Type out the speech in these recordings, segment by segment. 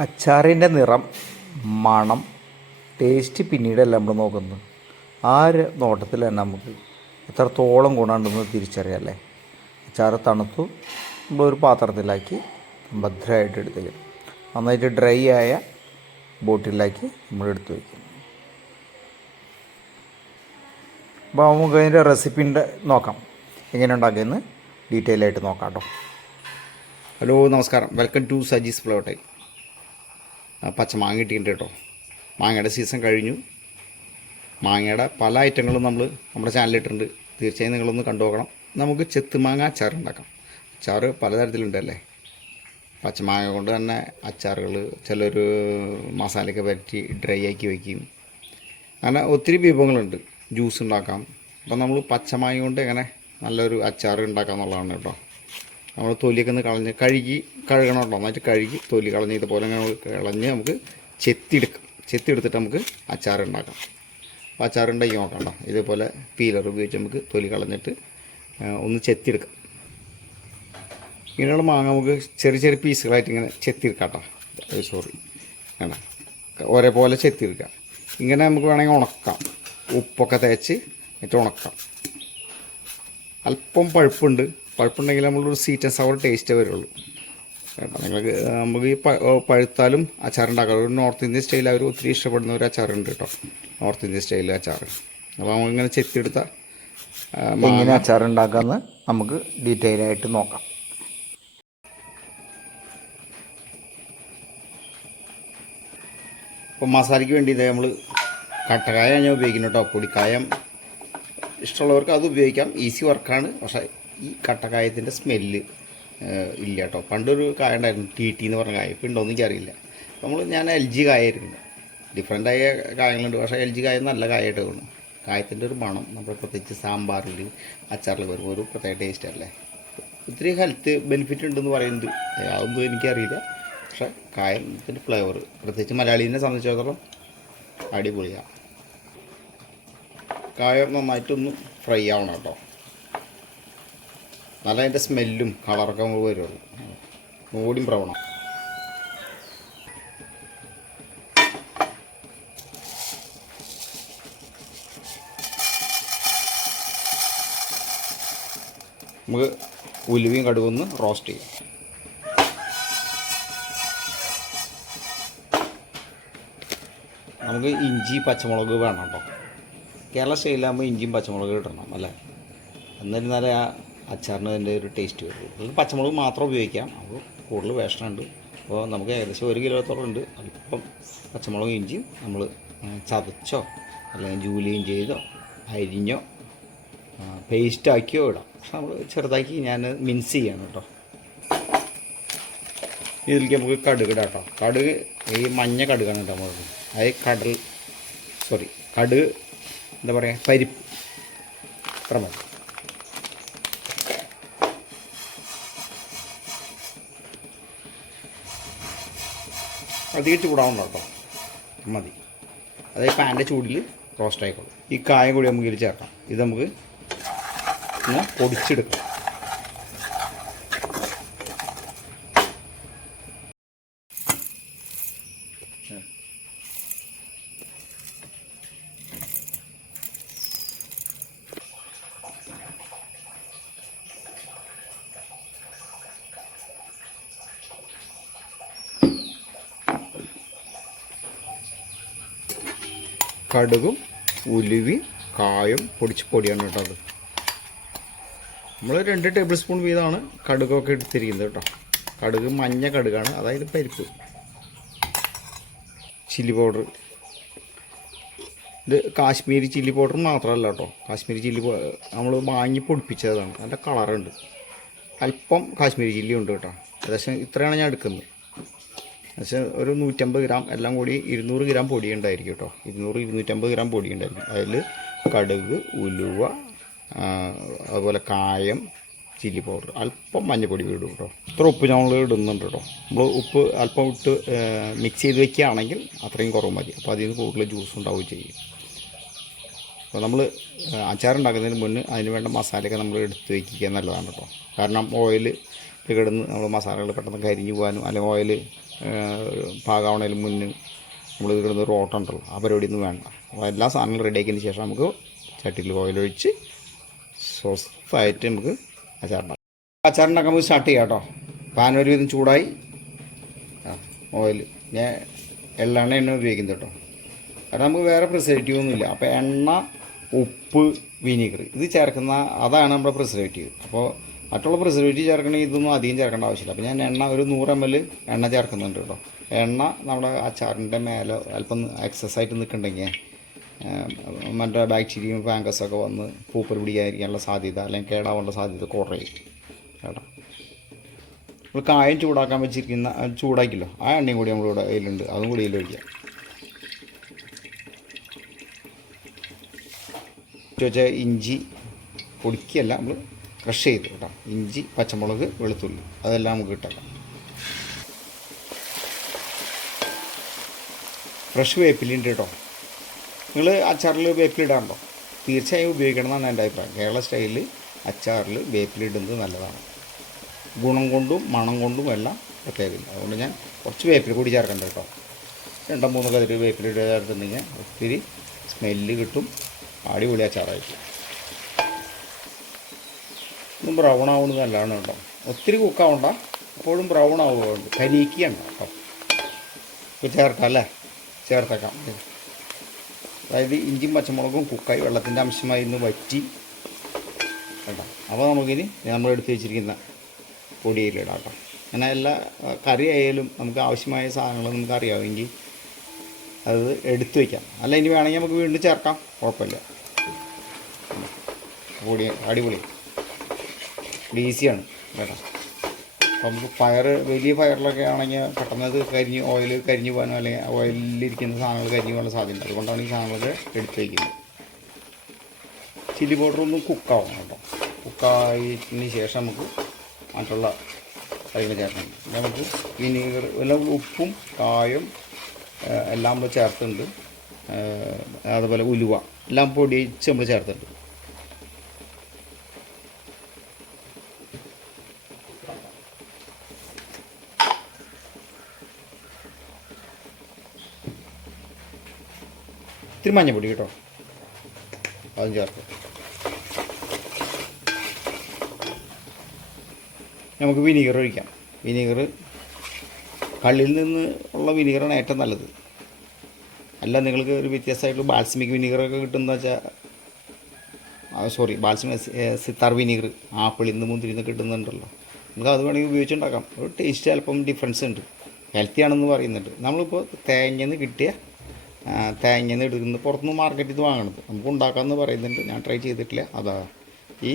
അച്ചാറിൻ്റെ നിറം, മണം, ടേസ്റ്റ് പിന്നീടല്ല നമ്മൾ നോക്കുന്നത്. ആ ഒരു നോട്ടത്തിൽ തന്നെ നമുക്ക് എത്രത്തോളം ഗുണമുണ്ടെന്ന് തിരിച്ചറിയാം അല്ലേ. അച്ചാർ തണുത്തു നമ്മളൊരു പാത്രത്തിലാക്കി ഭദ്രമായിട്ട് എടുത്ത് വയ്ക്കും. നന്നായിട്ട് ഡ്രൈ ആയ ബോട്ടിലാക്കി നമ്മൾ എടുത്ത് വയ്ക്കും. അപ്പോൾ നമുക്ക് അതിൻ്റെ റെസിപ്പിൻ്റെ നോക്കാം, എങ്ങനെ ഉണ്ടാക്കിയെന്ന് ഡീറ്റെയിൽ ആയിട്ട് നോക്കാം കേട്ടോ. ഹലോ, നമസ്കാരം, welcome to Saji's flower time. പച്ചമാങ്ങ കിട്ടിയിട്ടുണ്ട് കേട്ടോ. മാങ്ങയുടെ സീസൺ കഴിഞ്ഞു. മാങ്ങയുടെ പല ഐറ്റങ്ങളും നമ്മുടെ ചാനലിലിട്ടുണ്ട്. തീർച്ചയായും നിങ്ങളൊന്ന് കണ്ടു നോക്കണം. നമുക്ക് ചെത്തുമാങ്ങ അച്ചാർ ഉണ്ടാക്കാം. അച്ചാർ പലതരത്തിലുണ്ടല്ലേ. പച്ചമാങ്ങ കൊണ്ട് തന്നെ അച്ചാറുകൾ, ചിലർ മസാലയൊക്കെ പറ്റി ഡ്രൈ ആക്കി വയ്ക്കും. അങ്ങനെ ഒത്തിരി വിഭവങ്ങളുണ്ട്. ജ്യൂസ് ഉണ്ടാക്കാം. അപ്പോൾ നമ്മൾ പച്ചമാങ്ങ കൊണ്ട് എങ്ങനെ നല്ലൊരു അച്ചാർ ഉണ്ടാക്കാം എന്നുള്ളതാണ് കേട്ടോ. നമ്മൾ തൊലിയൊക്കെ ഒന്ന് കഴുകണം കേട്ടോ. നന്നായിട്ട് കഴുകി തൊലി കളഞ്ഞ് ഇതുപോലെ കളഞ്ഞ് നമുക്ക് ചെത്തിയെടുത്തിട്ട് നമുക്ക് അച്ചാർ ഉണ്ടാക്കാം. അപ്പോൾ അച്ചാർ ഉണ്ടാക്കി നോക്കാം കേട്ടോ. ഇതേപോലെ പീലർ ഉപയോഗിച്ച് നമുക്ക് തൊലി കളഞ്ഞിട്ട് ഒന്ന് ചെത്തിയെടുക്കാം. ഇങ്ങനെയുള്ള മാങ്ങ നമുക്ക് ചെറിയ ചെറിയ പീസുകളായിട്ട് ഇങ്ങനെ ചെത്തിയെടുക്കാം കേട്ടോ. വേണ്ട, ഒരേപോലെ ചെത്തിയെടുക്കാം. ഇങ്ങനെ നമുക്ക് വേണമെങ്കിൽ ഉണക്കാം. ഉപ്പൊക്കെ തേച്ച് എന്നിട്ട് ഉണക്കാം. അല്പം പഴുപ്പുണ്ടെങ്കിൽ നമ്മളൊരു സ്വീറ്റ് ആൻഡ് സവർ ടേസ്റ്റേ വരുള്ളൂ കേട്ടോ. നമുക്ക് ഈ പഴുത്താലും അച്ചാറുണ്ടാക്കാം. ഒരു നോർത്ത് ഇന്ത്യൻ സ്റ്റൈൽ അവർ ഒത്തിരി ഇഷ്ടപ്പെടുന്ന ഒരു അച്ചാറുണ്ട് കേട്ടോ, നോർത്ത് ഇന്ത്യൻ സ്റ്റൈൽ അച്ചാർ. അപ്പോൾ നമുക്കിങ്ങനെ ചെത്തിയെടുത്ത എങ്ങനെ അച്ചാറുണ്ടാക്കാമെന്ന് നമുക്ക് ഡീറ്റെയിൽ ആയിട്ട് നോക്കാം. ഇപ്പോൾ മസാലയ്ക്ക് വേണ്ടി നമ്മൾ കട്ടക്കായ ഞാൻ ഉപയോഗിക്കുന്നു കേട്ടോ. പൊടിക്കായം ഇഷ്ടമുള്ളവർക്ക് അത് ഉപയോഗിക്കാം, ഈസി വർക്കാണ്. പക്ഷേ ഈ കട്ടക്കായത്തിൻ്റെ സ്മെല്ല് ഇല്ല കേട്ടോ. പണ്ടൊരു കായ ഉണ്ടായിരുന്നു, TT എന്ന് പറഞ്ഞ കായ. ഇപ്പോൾ ഉണ്ടോയെന്ന് എനിക്കറിയില്ല. ഞാൻ LG കായായിരുന്നു. ഡിഫറെൻ്റായ കായങ്ങളുണ്ട്, പക്ഷേ LG കായ നല്ല കായമായിട്ട് തോന്നുന്നു. കായത്തിൻ്റെ ഒരു മണം നമ്മൾ പ്രത്യേകിച്ച് സാമ്പാറിൽ, അച്ചാറിൽ വരുമ്പോൾ ഒരു പ്രത്യേക ടേസ്റ്റ് അല്ലേ. ഒത്തിരി ഹെൽത്ത് ബെനിഫിറ്റ് ഉണ്ടെന്ന് പറയുന്നത് അതൊന്നും എനിക്കറിയില്ല. പക്ഷേ കായത്തിൻ്റെ ഫ്ലേവർ പ്രത്യേകിച്ച് മലയാളീനെ സംബന്ധിച്ചിടത്തോളം അടിപൊളിയാണ്. കായം നന്നായിട്ടൊന്ന് ഫ്രൈ ആവണം കേട്ടോ. നല്ല അതിൻ്റെ സ്മെല്ലും കളറൊക്കെ നമുക്ക് വരുള്ളൂ. ഓടിയും പ്രവണം. നമുക്ക് ഉലുവയും കടുകൊന്ന് റോസ്റ്റ് ചെയ്യും. നമുക്ക് ഇഞ്ചി പച്ചമുളക് വേണം കേട്ടോ. കേരള സ്റ്റൈലാകുമ്പോൾ ഇഞ്ചിയും പച്ചമുളക് ഇടണം അല്ലേ. എന്നിരുന്നാലേ ആ അച്ചാറിന് അതിൻ്റെ ഒരു ടേസ്റ്റ് വരുള്ളൂ. അതിൽ പച്ചമുളക് മാത്രം ഉപയോഗിക്കാം. അപ്പോൾ കൂടുതൽ വേഷമുണ്ട്. അപ്പോൾ നമുക്ക് ഏകദേശം 1 കിലോത്തോളം ഉണ്ട്. അല്പം പച്ചമുളകും ഇഞ്ചിയും നമ്മൾ ചതച്ചോ അല്ലെങ്കിൽ ജൂലിയും ചെയ്തോ അരിഞ്ഞോ പേസ്റ്റാക്കിയോ ഇടാം. പക്ഷെ നമ്മൾ ചെറുതാക്കി ഞാൻ മിൻസ് ചെയ്യണം കേട്ടോ. ഇതിലേക്ക് നമുക്ക് കടുക് ഇടാം കേട്ടോ. കടുക് ഈ മഞ്ഞ കടുകാണ് കേട്ടോ നമ്മൾ. അത് കടുക് എന്താ പറയുക, പരിപ്പ് ഇത്ര മതി. അധികം ചൂടാവണ്ട കേട്ടോ, മതി. അതായത് പാൻ്റെ ചൂടിൽ റോസ്റ്റ് ആയിക്കോളും. ഈ കായം കൂടി നമുക്ക് ഇതിൽ ചേർക്കാം. ഇത് നമുക്ക് ഒന്ന് പൊടിച്ചെടുക്കാം. കടുകും ഉലുവി കായും പൊടിയാണ് കേട്ടോ. അത് നമ്മൾ 2 ടേബിൾ സ്പൂൺ വീതമാണ് കടുകൊക്കെ എടുത്തിരിക്കുന്നത് കേട്ടോ. കടുക് മഞ്ഞ കടുകാണ്, അതായത് പരിപ്പ്. ചില്ലി പൗഡർ, ഇത് കാശ്മീരി ചില്ലി പൗഡർ മാത്രമല്ല കേട്ടോ. കാശ്മീരി ചില്ലി നമ്മൾ വാങ്ങി പൊടിപ്പിച്ചതാണ്, നല്ല കളറുണ്ട്. അല്പം കാശ്മീരി ചില്ലി ഉണ്ട് കേട്ടോ. ഏകദേശം ഇത്രയാണ് ഞാൻ എടുക്കുന്നത്. പക്ഷേ ഒരു 150 ഗ്രാം എല്ലാം കൂടി 200 ഗ്രാം പൊടി ഉണ്ടായിരിക്കും കേട്ടോ. 200-250 ഗ്രാം പൊടി ഉണ്ടായിരിക്കും. അതിൽ കടുക്, ഉലുവ, അതുപോലെ കായം, ചില്ലി പൗഡർ, അല്പം മഞ്ഞൾപ്പൊടി ഇടും കേട്ടോ. ഇത്ര ഉപ്പ് നമ്മൾ ഇടുന്നുണ്ട് കേട്ടോ. നമ്മൾ ഉപ്പ് അല്പം ഇട്ട് മിക്സ് ചെയ്ത് വെക്കുകയാണെങ്കിൽ അത്രയും കുറവ് മതി. അപ്പോൾ അതിൽ നിന്ന് കൂടുതൽ ജ്യൂസ് ഉണ്ടാവുകയും ചെയ്യും. അപ്പോൾ നമ്മൾ അച്ചാറുണ്ടാക്കുന്നതിന് മുന്നേ അതിന് വേണ്ട മസാലയൊക്കെ നമ്മൾ എടുത്ത് വയ്ക്കുക നല്ലതാണ് കേട്ടോ. കാരണം ഓയിൽ കിടന്ന് നമ്മൾ മസാലകൾ പെട്ടെന്ന് കരിഞ്ഞു പോകാനും അല്ലെങ്കിൽ ഓയിൽ പാകാവണതിന് മുന്നേ നമ്മൾ കിടന്ന് റോട്ടുണ്ടല്ലോ ആ പരിപാടിയൊന്നും വേണ്ട. അപ്പോൾ എല്ലാ സാധനങ്ങളും റെഡിയാക്കിയതിന് ശേഷം നമുക്ക് ചട്ടിയിൽ ഓയിലൊഴിച്ച് സ്വസ്ഥായിട്ട് നമുക്ക് അച്ചാറുണ്ടാക്കാം. അച്ചാറുണ്ടാക്കാൻ നമുക്ക് സ്റ്റാർട്ട് ചെയ്യാം കേട്ടോ. പാൻ ഒരു വിധം ചൂടായി ഓയിൽ ഞാൻ എള്ളെണ്ണ ഉപയോഗിക്കുന്നത് കേട്ടോ. കാരണം നമുക്ക് വേറെ പ്രിസർവേറ്റീവ് ഒന്നുമില്ല. അപ്പോൾ എണ്ണ, ഉപ്പ്, വിനീഗർ ഇത് ചേർക്കുന്ന അതാണ് നമ്മുടെ പ്രിസർവേറ്റീവ്. അപ്പോൾ മറ്റുള്ള പ്രിസർവേറ്റീവ് ചേർക്കണമെങ്കിൽ ഇതൊന്നും അധികം ചേർക്കേണ്ട ആവശ്യമില്ല. അപ്പോൾ ഞാൻ എണ്ണ ഒരു 100 ml എണ്ണ ചേർക്കുന്നുണ്ട് കേട്ടോ. എണ്ണ നമ്മുടെ അച്ചാറിൻ്റെ മേലെ അല്പം എക്സസ് ആയിട്ട് നിൽക്കുന്നുണ്ടെങ്കിൽ മറ്റേ ബാക്ടീരിയയും ഫാങ്കസൊക്കെ വന്ന് പൂപ്പൽ പിടിക്കാതിരിക്കാനുള്ള സാധ്യത അല്ലെങ്കിൽ കേടാവാനുള്ള സാധ്യത കുറയും കേട്ടോ. നമ്മൾ കായം ചൂടാക്കാൻ വെച്ചിരിക്കുന്ന ചൂടാക്കില്ലോ ആ എണ്ണയും കൂടി നമ്മളിവിടെ അതിലുണ്ട്, അതും കൂടി ഇതിലൊഴിക്കാം. വെച്ചാൽ ഇഞ്ചി പൊടിക്കല്ല, നമ്മൾ ക്രഷ് ചെയ്ത് കേട്ടോ. ഇഞ്ചി, പച്ചമുളക്, വെളുത്തുള്ളി അതെല്ലാം നമുക്ക് ഇട്ടേക്കാം. ഫ്രഷ് വേപ്പിലുണ്ട് കേട്ടോ. നിങ്ങൾ അച്ചാറിൽ വേപ്പിലിടാറുണ്ടോ? തീർച്ചയായും ഉപയോഗിക്കണം എന്നാണ് എൻ്റെ അഭിപ്രായം. കേരള സ്റ്റൈലിൽ അച്ചാറിൽ വേപ്പിലിടുന്നത് നല്ലതാണ്. ഗുണം കൊണ്ടും മണം കൊണ്ടും എല്ലാം പ്രത്യേകമില്ല. അതുകൊണ്ട് ഞാൻ കുറച്ച് വേപ്പിൽ കൂടി ചേർക്കണ്ട കേട്ടോ. 2-3 കതിര് വേപ്പിലിട്ട് ചേർത്തിട്ടുണ്ടെങ്കിൽ ഒത്തിരി സ്മെല്ല് കിട്ടും, അടിപൊളി അച്ചാറായിരിക്കും. ഇതും ബ്രൗൺ ആവുന്നത് നല്ലതാണ് കേട്ടോ. ഒത്തിരി കുക്കാവണ്ട, എപ്പോഴും ബ്രൗൺ ആവുകയുണ്ട്, കരിയിക്കണ്ട കേട്ടോ. ഇപ്പോൾ ചേർക്കാം അല്ലേ? ചേർത്തേക്കാം. അതായത് ഇഞ്ചിയും പച്ചമുളകും കുക്കായി വെള്ളത്തിൻ്റെ അംശമായി ഇന്ന് വറ്റി കേട്ടോ. അപ്പോൾ നമുക്കിനി നമ്മൾ എടുത്ത് വെച്ചിരിക്കുന്ന പൊടിയിലിടാം കേട്ടോ. അങ്ങനെ എല്ലാ കറി ആയാലും നമുക്ക് ആവശ്യമായ സാധനങ്ങൾ നമുക്ക് അറിയാമെങ്കിൽ അത് എടുത്തു വയ്ക്കാം. അല്ല ഇനി വേണമെങ്കിൽ നമുക്ക് വീണ്ടും ചേർക്കാം, കുഴപ്പമില്ല. പൊടി അടിപൊളി ഈസിയാണ് കേട്ടോ. അപ്പോൾ നമുക്ക് വലിയ ഫയറിലൊക്കെ ആണെങ്കിൽ പെട്ടെന്ന് അത് ഓയിൽ കരിഞ്ഞു പോകാനോ അല്ലെങ്കിൽ ഓയിലിരിക്കുന്ന സാധനങ്ങൾ കരിഞ്ഞു പോകാനുള്ള സാധ്യതയുണ്ട്. അതുകൊണ്ടാണ് ഈ സാധനങ്ങളൊക്കെ എടുത്ത് വയ്ക്കുന്നത്. ചില്ലി പൗഡറൊന്നും കുക്കാവും കേട്ടോ. കുക്കായതിന് ശേഷം നമുക്ക് മറ്റുള്ള കാര്യങ്ങൾ ചേർക്കണം. നമുക്ക് വിനീഗർ എല്ലാം ഉപ്പും കായം എല്ലാം നമ്മൾ ചേർത്തിട്ടുണ്ട്. അതുപോലെ ഉലുവ എല്ലാം പൊടിച്ച് നമ്മൾ ചേർത്തിട്ടുണ്ട്. ഇത്തിരി മഞ്ഞപ്പൊടി കേട്ടോ, അതും ചേർത്ത് നമുക്ക് വിനീഗർ ഒഴിക്കാം. വിനീഗർ കള്ളിൽ നിന്ന് ഉള്ള വിനീഗറാണ് ഏറ്റവും നല്ലത്. അല്ല നിങ്ങൾക്ക് ഒരു വ്യത്യാസമായിട്ടുള്ള ബാൽസമിക് വിനീഗറൊക്കെ കിട്ടുന്ന വെച്ചാൽ ബാൽസമിക് സിത്താർ വിനീഗർ ആപ്പിളിൽ നിന്ന് മുന്തിരിയിൽ നിന്ന് കിട്ടുന്നുണ്ടല്ലോ, നമുക്ക് അത് വേണമെങ്കിൽ ഉപയോഗിച്ചുണ്ടാക്കാം. ഒരു ടേസ്റ്റ് അല്പം ഡിഫറൻസ് ഉണ്ട്, ഹെൽത്തി ആണെന്ന് പറയുന്നുണ്ട്. നമ്മളിപ്പോൾ തേങ്ങന്ന് കിട്ടിയ തേങ്ങന്ന് എടുക്കുന്നത് പുറത്തുനിന്ന് മാർക്കറ്റിൽ നിന്ന് വാങ്ങണത് നമുക്ക് ഉണ്ടാക്കാമെന്ന് പറയുന്നുണ്ട്. ഞാൻ ട്രൈ ചെയ്തിട്ടില്ല. അതാ ഈ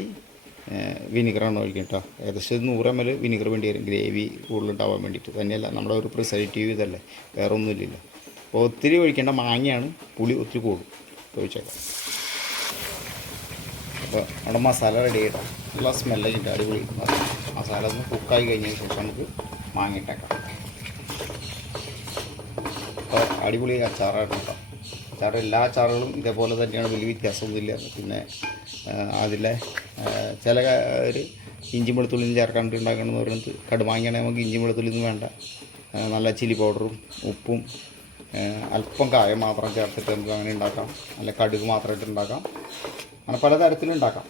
വിനീഗറാണ് ഒഴിക്കുക കേട്ടോ. ഏകദേശം 100 ml വിനീഗർ വേണ്ടി വരും, ഗ്രേവി കൂടുതലുണ്ടാവാൻ വേണ്ടിയിട്ട്. തന്നെയല്ല നമ്മുടെ ഒരു പ്രിസർവേറ്റീവ് ഇതല്ലേ, വേറെ ഒന്നുമില്ല. അപ്പോൾ ഒത്തിരി ഒഴിക്കേണ്ട, മാങ്ങയാണ്, പുളി ഒത്തിരി കൂടും. ഒഴിച്ചേക്കാം. അപ്പോൾ നമ്മുടെ മസാല റെഡി ആയിട്ടോ. നല്ല സ്മെല്ലൊക്കെ ഉണ്ട്, അടിപൊളി മസാല. ഒന്ന് കുക്കായി കഴിഞ്ഞതിന് ശേഷം നമുക്ക് മാങ്ങിയിട്ടേക്കാം. അപ്പോൾ അടിപൊളി അച്ചാറായിട്ട് കേട്ടോ. അച്ചാർ എല്ലാ അച്ചാറുകളും ഇതേപോലെ തന്നെയാണ്, വലിയ വ്യത്യാസമൊന്നുമില്ല. പിന്നെ അതിലെ ചില ഒരു ഇഞ്ചി വെളുത്തുള്ളിയും ചേർക്കാണ്ട് ഉണ്ടാക്കണമെന്ന് പറയുന്നത്, കടുമാങ്ങയാണെങ്കിൽ നമുക്ക് ഇഞ്ചി വെളുത്തുള്ളിയൊന്നും വേണ്ട. നല്ല ചില്ലി പൗഡറും ഉപ്പും അല്പം കായം മാത്രം ചേർത്തിട്ട് നമുക്ക് അങ്ങനെ ഉണ്ടാക്കാം. നല്ല കടുക് മാത്രമായിട്ട് ഉണ്ടാക്കാം. അങ്ങനെ പലതരത്തിലും ഉണ്ടാക്കാം.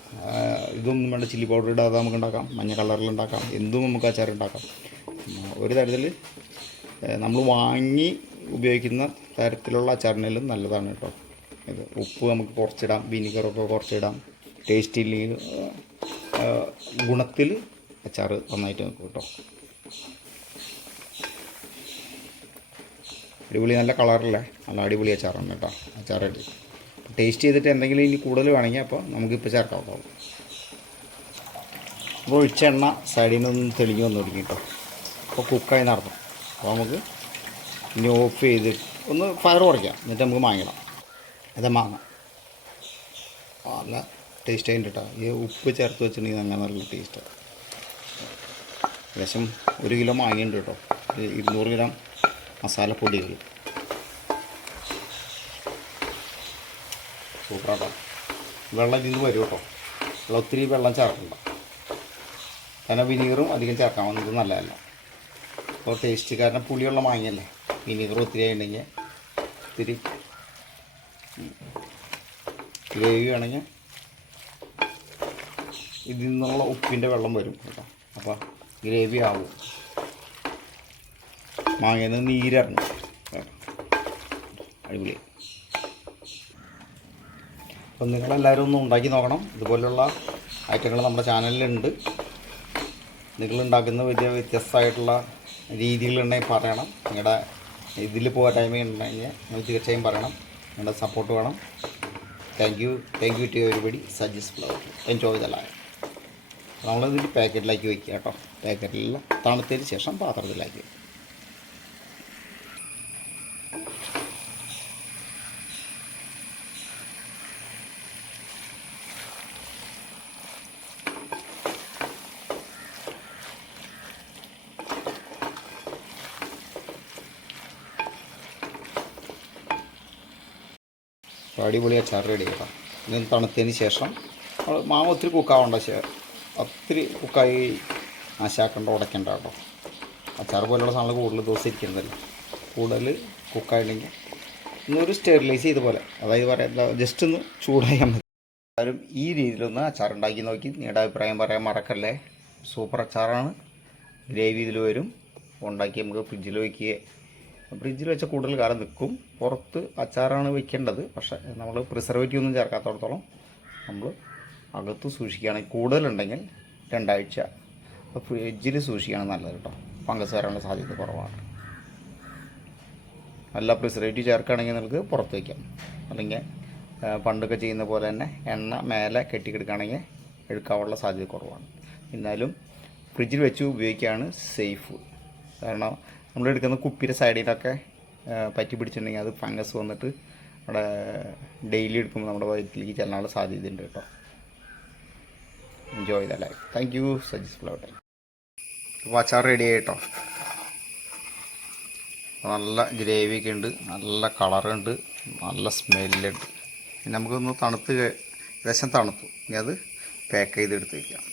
ഇതൊന്നും വേണ്ട, ചില്ലി പൗഡർ ഇടാതെ നമുക്ക് ഉണ്ടാക്കാം, മഞ്ഞ കളറിലുണ്ടാക്കാം, എന്തും നമുക്ക് അച്ചാർ ഉണ്ടാക്കാം. ഒരു തരത്തിൽ നമ്മൾ വാങ്ങി ഉപയോഗിക്കുന്ന തരത്തിലുള്ള അച്ചാറിനെല്ലാം നല്ലതാണ് കേട്ടോ. ഇത് ഉപ്പ് നമുക്ക് കുറച്ചിടാം, വിനീഗറൊക്കെ കുറച്ചിടാം. ടേസ്റ്റിൽ ഗുണത്തിൽ അച്ചാർ നന്നായിട്ട് നിൽക്കും കേട്ടോ. അടിപൊളി, നല്ല കളറില്ലേ, നല്ല അടിപൊളി അച്ചാറാണ് കേട്ടോ. അച്ചാർ റെഡി. ടേസ്റ്റ് ചെയ്തിട്ട് എന്തെങ്കിലും ഇനി കൂടുതൽ വേണമെങ്കിൽ അപ്പോൾ നമുക്കിപ്പോൾ ചേർക്കാവുള്ളൂ. അപ്പോൾ ഒഴിച്ച എണ്ണ സൈഡിൽ നിന്നൊന്ന് തെളിഞ്ഞ് വന്നു തുടങ്ങി കേട്ടോ. അപ്പോൾ കുക്കായി നടന്നു. അപ്പോൾ നമുക്ക് ഇനി ഓഫ് ചെയ്ത് ഒന്ന് ഫയർ കുറയ്ക്കാം, എന്നിട്ട് നമുക്ക് മാങ്ങണം. അതെ മാങ്ങ നല്ല ടേസ്റ്റ് ആയിട്ട് കേട്ടോ. ഈ ഉപ്പ് ചേർത്ത് വെച്ചിട്ടുണ്ടെങ്കിൽ അങ്ങനെ നല്ല ടേസ്റ്റാണ്. ഏകദേശം 1 കിലോ മാങ്ങയുണ്ട് കേട്ടോ. 200 ഗ്രാം മസാലപ്പൊടികൾ. സൂപ്പറാട്ടോ. വെള്ളം ഇതിൽ വരും കേട്ടോ. ഒത്തിരി വെള്ളം ചേർക്കണ്ട. കാരണം വിനീഗറും അധികം ചേർക്കാൻ വന്നത് നല്ലതല്ല. അപ്പോൾ ടേസ്റ്റ് കാരണം പുളിയുള്ള മാങ്ങയല്ലേ, വിനീഗർ ഒത്തിരി ആയിട്ടുണ്ടെങ്കിൽ ഇത്തിരി ഗ്രേവി വേണമെങ്കിൽ ഇതിൽ നിന്നുള്ള ഉപ്പിൻ്റെ വെള്ളം വരും കേട്ടോ. അപ്പോൾ ഗ്രേവി ആവും, മാങ്ങയിൽ നിന്ന് നീരിറങ്ങും. അടിപൊളി. അപ്പം നിങ്ങളെല്ലാവരും ഒന്ന് ഉണ്ടാക്കി നോക്കണം. ഇതുപോലുള്ള ഐറ്റങ്ങൾ നമ്മുടെ ചാനലിലുണ്ട്. നിങ്ങളുണ്ടാക്കുന്ന വലിയ വ്യത്യസ്തമായിട്ടുള്ള രീതികളുണ്ടെങ്കിൽ പറയണം. നിങ്ങളുടെ ഇതിൽ പോരായ്മ ഉണ്ടെങ്കിൽ നിങ്ങൾ തീർച്ചയായും പറയണം. നിങ്ങളുടെ സപ്പോർട്ട് വേണം. Thank you to everybody. Saji's flower. Enjoy the life. നമ്മളിതിൽ പാക്കറ്റിലാക്കി വയ്ക്കുക കേട്ടോ. പാക്കറ്റിൽ തണുത്തതിന് ശേഷം പാത്രത്തിലാക്കി വയ്ക്കുക. അടിപൊളി അച്ചാർ റെഡി കേട്ടോ. ഇതിന് തണുത്തതിന് ശേഷം മാങ്ങ ഒത്തിരി കുക്കാവണ്ട, ഒത്തിരി കുക്കായി നാശാക്കണ്ട, ഉടയ്ക്കണ്ട കേട്ടോ. അച്ചാർ പോലുള്ള സാധനങ്ങൾ കൂടുതൽ ദിവസം ഇരിക്കുന്നതല്ല. കൂടുതൽ കുക്കായിട്ടുണ്ടെങ്കിൽ ഒന്നൊരു സ്റ്റെറിലൈസ് ചെയ്ത പോലെ, അതായത് പറയാം ജസ്റ്റ് ഒന്ന് ചൂടായാൽ മതി. എല്ലാവരും ഈ രീതിയിലൊന്ന് അച്ചാർ ഉണ്ടാക്കി നോക്കി നിങ്ങളുടെ അഭിപ്രായം പറയാൻ മറക്കല്ലേ. സൂപ്പർ അച്ചാറാണ്. ഗ്രേവി ഇതിൽ വരും. ഉണ്ടാക്കി നമുക്ക് ഫ്രിഡ്ജിൽ വയ്ക്കുക. ഫ്രിഡ്ജിൽ വെച്ച കൂടുതൽ കാലം നിൽക്കും. പുറത്ത് അച്ചാറാണ് വെക്കേണ്ടത്. പക്ഷേ നമ്മൾ പ്രിസർവേറ്റീവ് ഒന്നും ചേർക്കാത്തടത്തോളം നമ്മൾ അകത്ത് സൂക്ഷിക്കുകയാണെങ്കിൽ കൂടുതലുണ്ടെങ്കിൽ 2 ആഴ്ച ഫ്രിഡ്ജിൽ സൂക്ഷിക്കുകയാണ് നല്ലത് കേട്ടോ. ഫംഗസ് വരാനുള്ള സാധ്യത കുറവാണ്. നല്ല പ്രിസർവേറ്റീവ് ചേർക്കുകയാണെങ്കിൽ നിങ്ങൾക്ക് പുറത്ത് വയ്ക്കാം. അല്ലെങ്കിൽ പണ്ടൊക്കെ ചെയ്യുന്ന പോലെ തന്നെ എണ്ണ മേലെ കെട്ടിക്കെടുക്കുകയാണെങ്കിൽ എടുക്കാനുള്ള സാധ്യത കുറവാണ്. എന്നാലും ഫ്രിഡ്ജിൽ വെച്ച് ഉപയോഗിക്കുകയാണ് സേഫ്. കാരണം നമ്മളെടുക്കുന്ന കുപ്പിയുടെ സൈഡിലൊക്കെ പറ്റി പിടിച്ചിട്ടുണ്ടെങ്കിൽ അത് ഫംഗസ് വന്നിട്ട് അവിടെ ഡെയിലി എടുക്കുമ്പോൾ നമ്മുടെ വയറ്റിലേക്ക് ചെല്ലാനുള്ള സാധ്യതയുണ്ട് കേട്ടോ. Enjoy the life. Thank you. Saji's flower time. അപ്പോൾ അച്ചാർ റെഡി ആയിട്ടോ. നല്ല ഗ്രേവിയൊക്കെ ഉണ്ട്, നല്ല കളറുണ്ട്, നല്ല സ്മെല്ലുണ്ട്. പിന്നെ നമുക്കൊന്ന് തണുത്ത് ഏകദേശം തണുത്തു. ഇനി അത് പാക്ക് ചെയ്തെടുത്ത് വയ്ക്കാം.